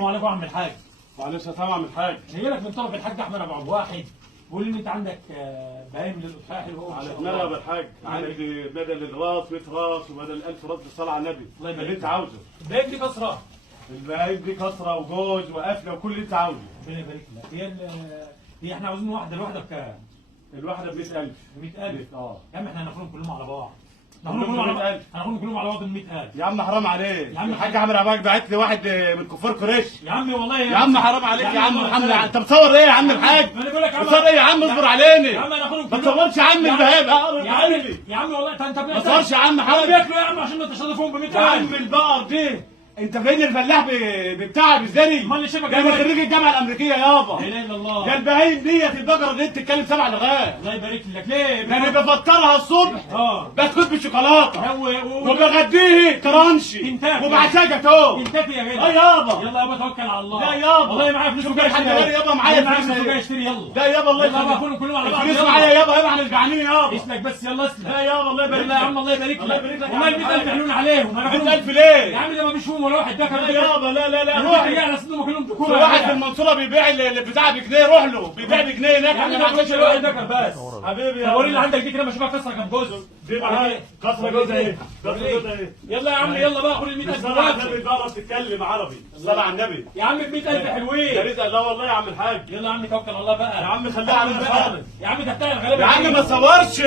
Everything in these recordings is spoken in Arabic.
السلام عليكم يا عم الحاج. معلش يا عم الحاج. جاي لك من طرف الحاج احمد ابو عبد الواحد، بيقول لي ان انت عندك بهايم للاضحيه حلوه على دماغي يا ابو الحاج، عندي بدل الراس 100 راس وبدل 1000 راس بالصلاه على النبي. الله يبارك اللي انت فيك. عاوزه. البهايم دي كسره. البهايم دي كسره وجوز وقفله وكل اللي انت عاوزه. ربنا يبارك لك. هي احنا عاوزين واحده، الواحده بكام؟ الواحده ب 100000. 100,000. اه يا عم احنا هناخدهم كلهم على بعض. كلهم كلهم على بعض. هناخدهم كلهم على بعض ب 100,000. يا عم حرام عليك. يا عم الحاج عامر اباك بعت لي واحد من كفار قريش. يا عم والله يا عم حرام عليك يا عم محمد، انت بتصور ايه يا عم الحاج؟ ما انا بقول لك يا عم، بتصور ايه يا عم؟ اصبر عليني. يا عم هناخدهم ما كلهم. تصورش يا عم البهايم. يا عم يا عم والله انت ما تصورش يا عم حاج. بياكلوا يا عم عشان ما تشرفوهم ب 100,000. يا عم البقر دي انت فين الفلاح بتاعها بالزري؟ امال اللي شبك ده انا خريج الجامعه الامريكيه يابا. لا اله الا الله. ده البهايم ديت البقره دي بتتكلم 7 لغات. الله يبارك لك. ليه؟ ده انا بفطرها الصبح بسكوت بالشوكولاته هو وبغديه ترانشي كنتاكي. وبعشاه جاتوه. كنتاكي يا جدع. اه يابا. يلا يابا توكل على الله. لا يابا. والله معايا فلوس شوف وجاي حد اشتري. غير يابا، معايا معايا فلوس فلوس وجاي اشتري. يلا لا يابا الله يلا يخليك. بقى كلهم على بعض. الفلوس يلا. معايا يابا احنا مش جعانين يابا. اسلك بس يلا اسلك. لا يابا الله يبارك يلا يا عم الله يبارك لك. الله يبارك لك يا والله عم 100,000 حلوين عليهم. انا 100,000 يا ليه؟ عم ده ما فيش فيهم ولا واحد ده كان لا يابا لا لا لا روح روح. على صدهم كلهم في تكون واحد في المنصوره بيبيع البتاع بجنيه، روح له بيبيع بجنيه هناك. يا عم احنا ده ما ما عندناش كانش واحد ده الوقت. كان بس. حبيبي طب وريني اللي عندك دي كده ما اشوفها كسره كام جزء. دي معايا كسره جوزها ايه؟ كسره جوزها ايه؟ يلا يا عم يلا بقى خد ال 100,000 الصلاة على النبي دلوقتي. بقى تتكلم عربي. الصلاة على النبي. يا عم ب 100,000 يا حلوين. رزق الله والله يا عم الحاج. يلا يا عم توكل على الله بقى. يا عم خليها على خالص. يا عم ده بتاع الغلابه. يا عم ما تصورش.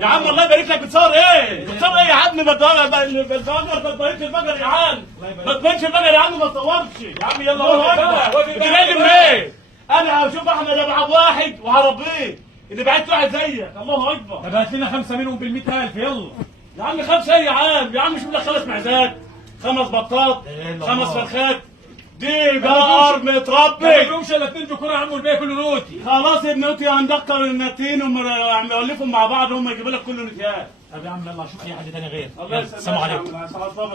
يا عم الله يبارك لك. بتصور ايه؟ بتصور ايه يا عم؟ ما تبينش البقر يا عم. ما تبينش البقر يا عم، ما تصورش. يا عم يلا الله واقف بقى، اكبر. واقف انت بقى. جاي منين؟ انا هشوف احمد ابو عبد واحد وهربيه. اللي بعت واحد زيك. الله اكبر. طب هات لنا 5 منهم بال 100,000 يلا. يا عم 5 ايه يا عم؟ يا عم مش بدك 5 معزات، 5 بطات، إلا 5 الله. فرخات. دي بقر ما متربي. فيهمش الا 2 ذكور يا عم والباقي كله نوتي. خلاص يا ابنتي هندكر النتين ونولفهم مع بعض، هم يجيبوا لك كل نتيان. طب يا عم يلا شوف اي حد تاني غير. الله يلا، السلام عليكم. يسلمك.